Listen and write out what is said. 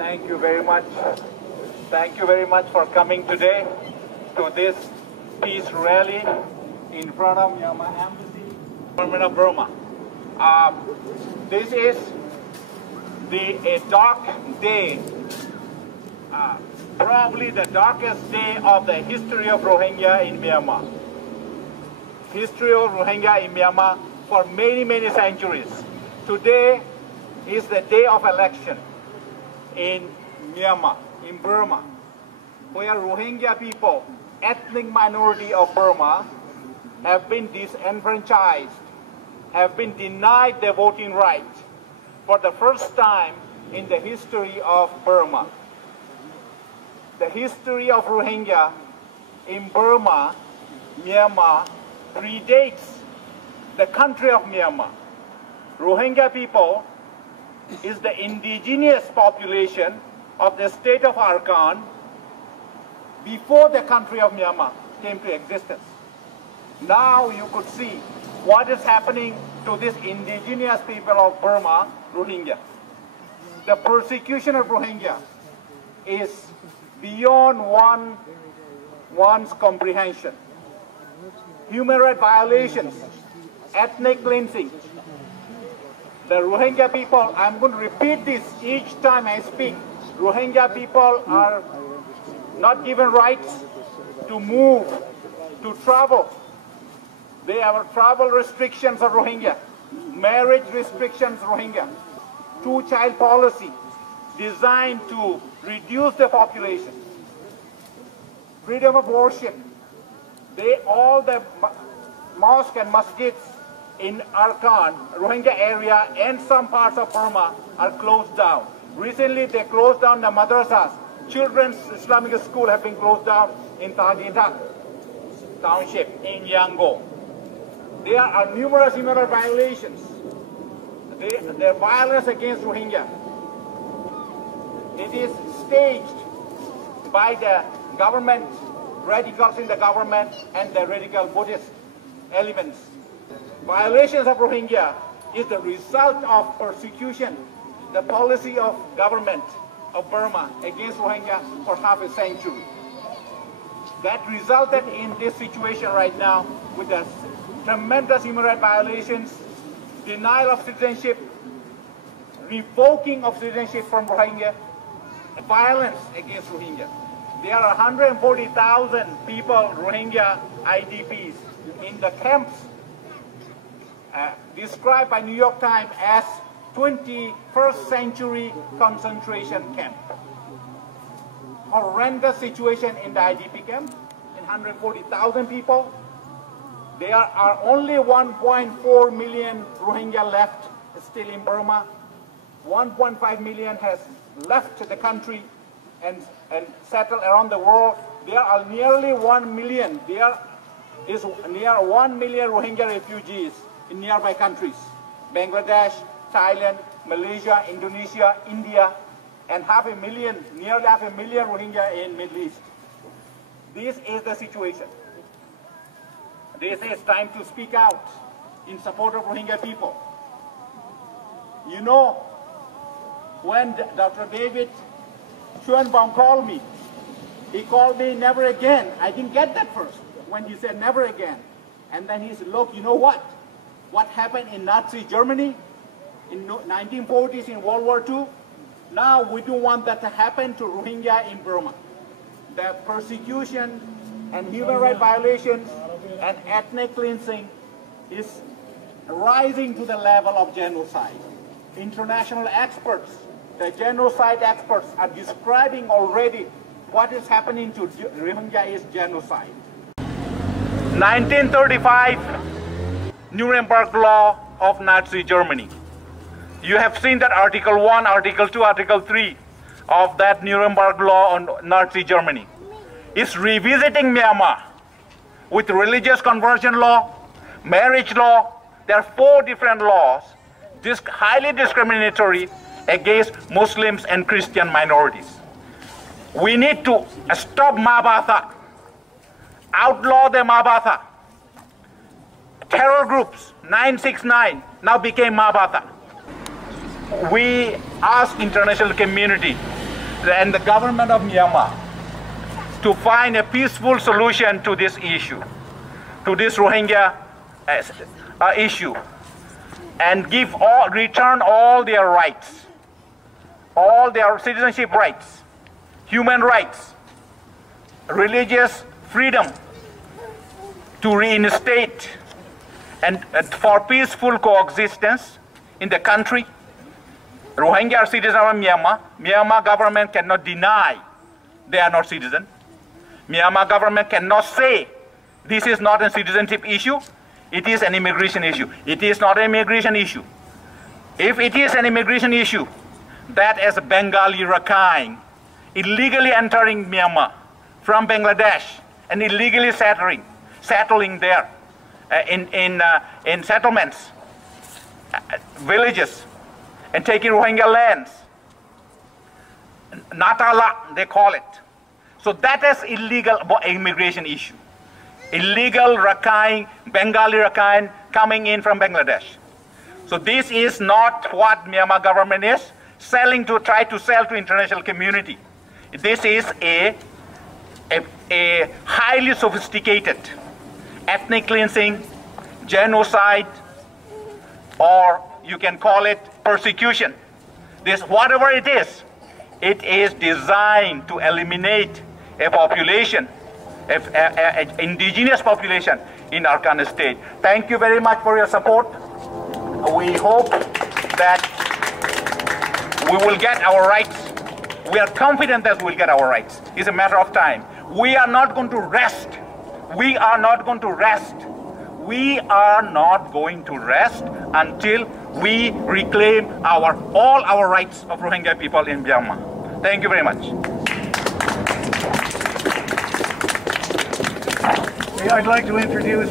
Thank you very much. Thank you very much for coming today to this peace rally in front of Myanmar Embassy, Government of Burma. This is a dark day, probably the darkest day of the history of Rohingya in Myanmar. History of Rohingya in Myanmar for many, many centuries. Today is the day of election in Myanmar, in Burma, where Rohingya people, ethnic minority of Burma, have been disenfranchised, have been denied their voting right for the first time in the history of Burma. The history of Rohingya in Burma, Myanmar, predates the country of Myanmar. Rohingya people is the indigenous population of the state of Arakan before the country of Myanmar came to existence. Now you could see what is happening to this indigenous people of Burma, Rohingya. The persecution of Rohingya is beyond one's comprehension. Human rights violations, ethnic cleansing. The Rohingya people, I'm going to repeat this each time I speak, Rohingya people are not given rights to move, to travel. They have travel restrictions of Rohingya, marriage restrictions Rohingya, two-child policy designed to reduce the population. Freedom of worship. All the mosques and masjids in Arakan, Rohingya area, and some parts of Burma are closed down. Recently, they closed down the madrasas. Children's Islamic school have been closed down in Taginta Township, in Yangon. There are numerous human rights violations. The violence against Rohingya. It is staged by the government, radicals in the government, and the radical Buddhist elements. Violations of Rohingya is the result of persecution, the policy of government of Burma against Rohingya for half a century. That resulted in this situation right now with the tremendous human rights violations, denial of citizenship, revoking of citizenship from Rohingya, violence against Rohingya. There are 140,000 people, Rohingya IDPs, in the camps described by New York Times as 21st century concentration camp. Horrendous situation in the IDP camp, in 140,000 people. There are only 1.4 million Rohingya left still in Burma. 1.5 million has left the country and settled around the world. There are nearly 1 million. There is near 1 million Rohingya refugees in nearby countries. Bangladesh, Thailand, Malaysia, Indonesia, India, and nearly half a million Rohingya in Middle East. This is the situation. This is time to speak out in support of Rohingya people. You know, when Dr. David Schoenbaum called me, he called me never again. I didn't get that first when he said never again. And then he said, look, you know what? What happened in Nazi Germany in 1940s in World War II? Now we don't want that to happen to Rohingya in Burma. The persecution and human rights violations and ethnic cleansing is rising to the level of genocide. International experts, the genocide experts, are describing already what is happening to Rohingya is genocide. 1935 Nuremberg Law of Nazi Germany. You have seen that Article 1, Article 2, Article 3 of that Nuremberg Law on Nazi Germany. It's revisiting Myanmar with religious conversion law, marriage law. There are 4 different laws, highly discriminatory against Muslims and Christian minorities. We need to stop Mabata, outlaw the Mabata. Terror groups, 969, now became Mabata. We ask international community and the government of Myanmar to find a peaceful solution to this issue, to this Rohingya issue, and return all their rights, all their citizenship rights, human rights, religious freedom, to reinstate and for peaceful coexistence in the country. Rohingya are citizens of Myanmar. Myanmar government cannot deny they are not citizens. Myanmar government cannot say this is not a citizenship issue, it is an immigration issue. It is not an immigration issue. If it is an immigration issue, that as Bengali Rakhine illegally entering Myanmar from Bangladesh and illegally settling there in settlements, villages, and taking Rohingya lands. Natala, they call it. So that is illegal immigration issue. Illegal Rakhine, Bengali Rakhine coming in from Bangladesh. So this is not what Myanmar government is try to sell to international community. This is a highly sophisticated ethnic cleansing, genocide, or you can call it persecution. This, whatever it is designed to eliminate a population, an indigenous population in Arkan state. Thank you very much for your support. We hope that we will get our rights. We are confident that we'll get our rights. It's a matter of time. We are not going to rest. We are not going to rest. We are not going to rest until we reclaim all our rights of Rohingya people in Myanmar. Thank you very much. I'd like to introduce